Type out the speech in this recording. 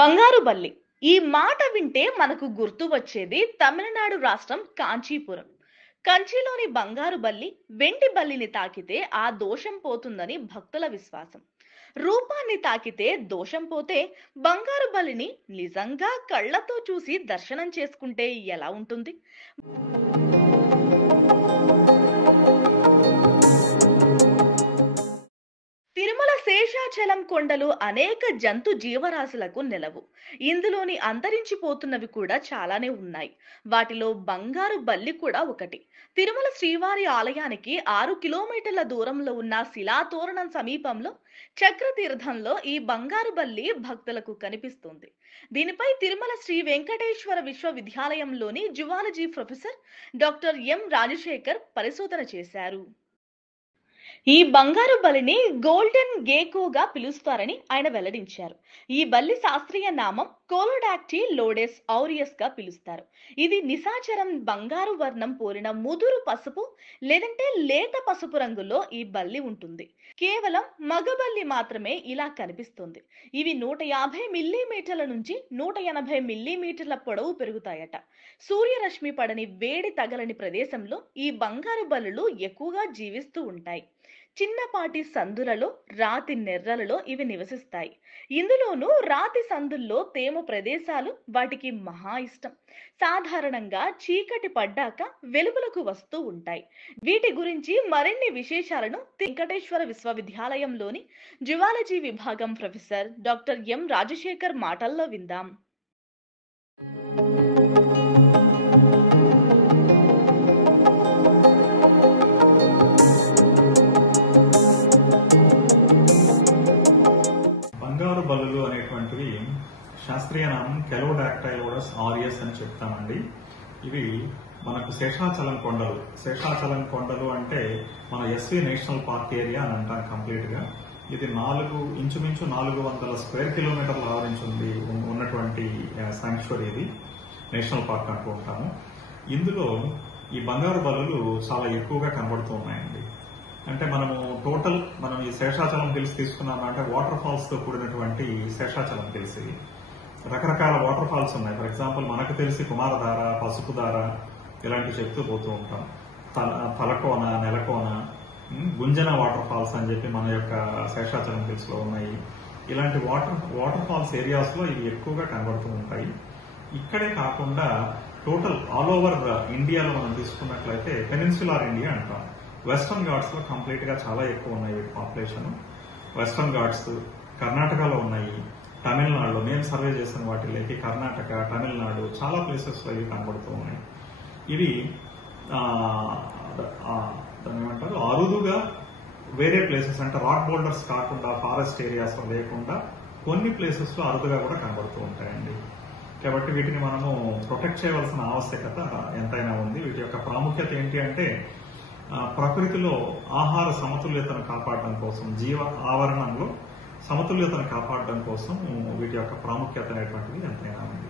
బంగారు బల్లి ఈ మాట వింటే మనకు గుర్తు వచ్చేది తమిళనాడు రాష్ట్రం కాంచీపురం. కంచిలోని బంగారు బల్లి వెండి బల్లిని తాకితే ఆ దోషం పోతుందని భక్తుల విశ్వాసం. రూపాన్ని తాకితే దోషం పోతే బంగారు బల్లిని నిజంగా కళ్ళతో చూసి దర్శనం చేసుకుంటే ఎలా ఉంటుంది? తిరుమల శేషాచలం కొండలు అనేక జంతు జీవరాశులకు నెలవు. ఇందులోని అంతరించిపోతున్నవి కూడా చాలానే ఉన్నాయి. వాటిలో బంగారు బల్లి కూడా ఒకటి. తిరుమల శ్రీవారి ఆలయానికి 6 కిలోమీటర్ల దూరంలో ఉన్న శిలాతోరణం సమీపంలో చక్రతీర్థంలో ఈ బంగారు బల్లి భక్తులకు కనిపిస్తుంది. దీనిపై తిరుమల శ్రీ వెంకటేశ్వర విశ్వవిద్యాలయంలోని zoology professor doctor M Rajasekhar పరిశోధన చేశారు. ఈ బంగారు బలిని గోల్డెన్ గేకోగా పిలుస్తారని ఆయన వెల్లడించారు. ఈ బల్లి శాస్త్రీయ నామం కోలోడాక్టీ లోడెస్ ఔరియస్ గా పిలుస్తారు. ఇది నిశాచరం బంగారు వర్ణం పోలిన ముదురు పసుపు లేదంటే లేత పసుపు రంగులో ఈ బల్లి ఉంటుంది. కేవలం మగబల్లి మాత్రమే ఇలా కనిపిస్తుంది. ఇవి 150 మిల్లీమీటర్ల నుంచి 180 మిల్లీమీటర్ల పొడవు పెరుగుతాయట. సూర్యరశ్మి పడని వేడి తగలని ప్రదేశంలో ఈ బంగారు బల్లులు ఎక్కువగా జీవిస్తూ ఉంటాయి. చిన్నపాటి సందులలో రాతి నెర్రలలో ఇవి నివసిస్తాయి. ఇందులోనూ రాతి సందుల్లో తేమ ప్రదేశాలు వాటికి మహా ఇష్టం. సాధారణంగా చీకటి పడ్డాక వెలుగులకు వస్తూ ఉంటాయి. వీటి గురించి మరిన్ని విశేషాలను వెంకటేశ్వర విశ్వవిద్యాలయంలోని జువాలజీ విభాగం ప్రొఫెసర్ డాక్టర్ ఎం రాజశేఖర్ మాటల్లో విందాం. బంగారు బల్లులు అనేటువంటివి శాస్త్రీయ నామం కెలోడాక్టైలోడస్ ఆరియస్ అని చెప్తామండి. ఇవి మనకు శేషాచలం కొండలు అంటే మన ఎస్వి నేషనల్ పార్క్ ఏరియా అని అంటాం కంప్లీట్ గా. ఇది ఇంచుమించు 400 స్క్వేర్ కిలోమీటర్ల ఆవరించి ఉన్నటువంటి శాంక్చురీ. ఇది నేషనల్ పార్క్ అంటూ ఉంటాము. ఇందులో ఈ బంగారు బల్లులు చాలా ఎక్కువగా కనబడుతూ ఉన్నాయండి. అంటే మనం ఈ శేషాచలం హిల్స్ తీసుకున్నామంటే వాటర్ ఫాల్స్ తో కూడినటువంటి శేషాచలం హిల్స్. ఇవి రకరకాల వాటర్ ఫాల్స్ ఉన్నాయి. ఫర్ ఎగ్జాంపుల్ మనకు తెలిసి కుమారధార, పసుపుధార ఇలాంటివి చెప్తూ పోతూ ఉంటాం. తలకోన, నెలకోన, గుంజన వాటర్ ఫాల్స్ అని చెప్పి మన యొక్క శేషాచలం హిల్స్ లో ఉన్నాయి. ఇలాంటి వాటర్ ఫాల్స్ ఏరియాస్ లో ఇవి ఎక్కువగా కనబడుతూ ఉంటాయి. ఇక్కడే కాకుండా ఆల్ ఓవర్ ఇండియాలో మనం తీసుకున్నట్లయితే పెనిన్సులార్ ఇండియా అంటాం. వెస్టర్న్ ఘాట్స్ లో కంప్లీట్ గా చాలా ఎక్కువ ఉన్నాయి వీటి పాపులేషన్. వెస్టర్న్ ఘాట్స్ కర్ణాటకలో ఉన్నాయి, తమిళనాడులో నేను సర్వే చేసిన వాటిలోకి కర్ణాటక, తమిళనాడు చాలా ప్లేసెస్ లో ఇవి కనబడుతూ ఉన్నాయి. ఇవి దాన్ని ఏమంటారు, అరుదుగా వేరే ప్లేసెస్ అంటే రాక్ బోల్డర్స్ కాకుండా ఫారెస్ట్ ఏరియాస్ లో లేకుండా కొన్ని ప్లేసెస్ లో అరుదుగా కూడా కనబడుతూ ఉంటాయండి. కాబట్టి వీటిని మనము ప్రొటెక్ట్ చేయవలసిన ఆవశ్యకత ఎంతైనా ఉంది. వీటి యొక్క ప్రాముఖ్యత ఏంటి అంటే ప్రకృతిలో ఆహార సమతుల్యతను కాపాడడం కోసం, జీవ ఆవరణంలో సమతుల్యతను కాపాడడం కోసం వీటి యొక్క ప్రాముఖ్యత అనేటువంటిది ఎంతైనా ఉంది.